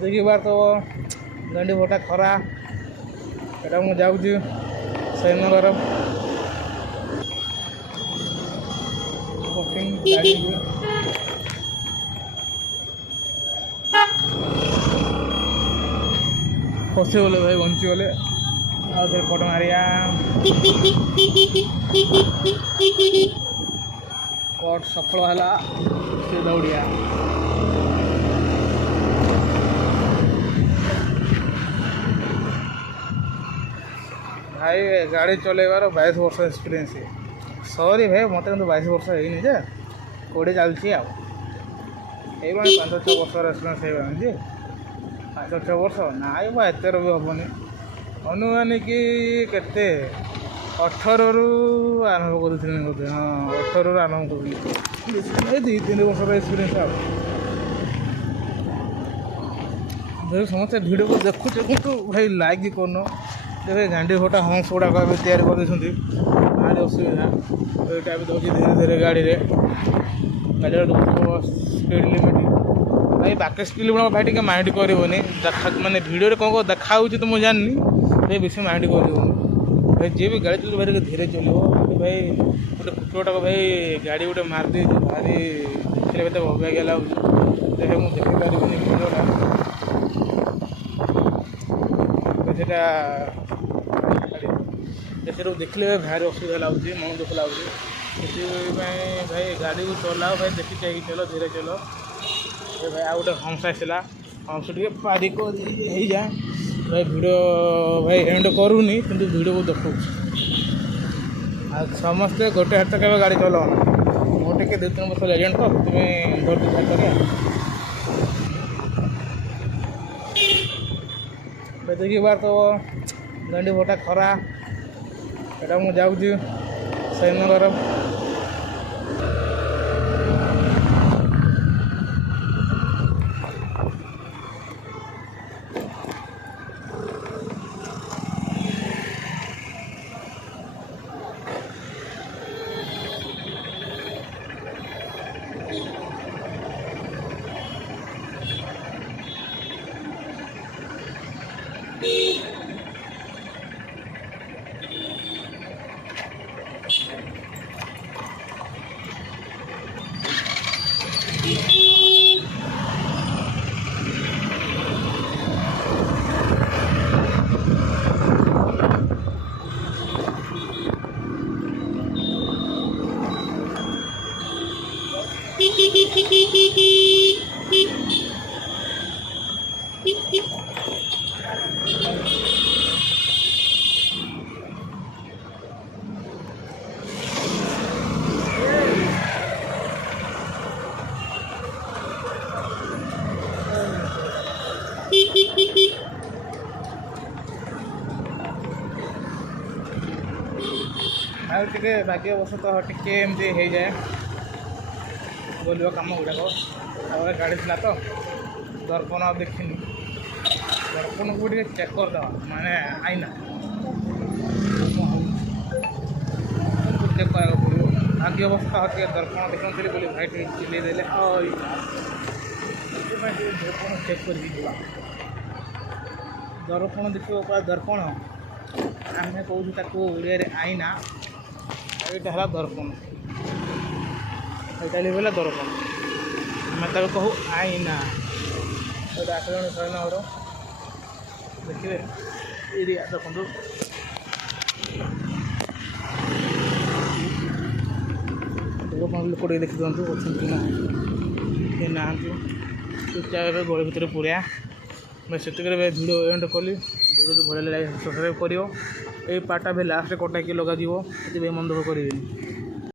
देखिए बार तो गंडी भोटा खरा एटा मु जाऊँगी श्रीनगर गाड़ी फसी गले भाई बंची गले आउे पट मारिया कट सफल है से दौड़िया भाई गाड़ी चलेबार 22 वर्ष एक्सपीरियंस सॉरी भाई मत 22 वर्ष है कोड़े चलती आई 5-6 वर्ष एक्सपीरियंस है 5-6 वर्ष नाई बा एतर भी हेनी अनुमानिक केते 18 रु आरंभ करूँ बोधे हाँ 18 रु आरंभ करूँ 2-3 वर्ष एक्सपीरियंस भाई समस्त भिड को देखुचे कितु भाई लाइक कर भाई गांडी भोटा हंस गुड़ाक तैयारी कर भारी असुविधा ये दौर धीरे धीरे गाड़ी रे गाड़ी स्पीड लिमिट भाई बाकी स्पीड लिमिट भाई टे माइंड करनी माने भिडियो कौन कौन देखा तो मुझे जाननी भाई बेसी माइंड कर भाई जी भी गाड़ी चलो भाई धीरे चलो भाई गोटे कुकुरटा को भाई गाड़ी गोटे मारदी भारी देखने तो अबागिया लगे देखे मुझे देखिपारे भिडियोटा सेटा देखले भारी असुविधा लगुच मन दुख लगुच भाई गाड़ी को चलाओ भाई देखी चाहिए चलो धीरे चलो भाई आ गए हंस आसला हंस टे पारी कर जाए भाई भिडियो भाई एंड करूनी कि भिडियो को देखो समस्ते गोटे हाथ के गाड़ी चलो मोटे 2-3 वर्ष एजेंट तो तुम्हें घर विचार कर देखिए बार तो गंडी भोटा खरा एटा मु जाऊँगी श्रीनगर टे भाग्यवशतः टे एमती हो जाए बोलियो कम गुड़ाक गाड़ी थी तो दर्पण देखनी दर्पण को चेक करदे माने आईना चेक करा पड़ो भाग्यवशतः टे दर्पण देखी बोली भाई चिल्ले देले दर्पण चेक कर दर्पण देखिए दर्पण आम कौन ओडिया आईना यहाँ है दर्पण यहाँ बोला दर्पण आम कहूँ आईना ये आसला श्रीनगर देखिए ये देखो लोक देखी दिखाँ अच्छे ना ये ना चुपचाप गली भितर पूरा मैं से भिडियो एंड कली भिडियो भले लगे सब्सक्राइब कर पार्टा भी लास्ट कटा कि लगे ये मन दुख करें।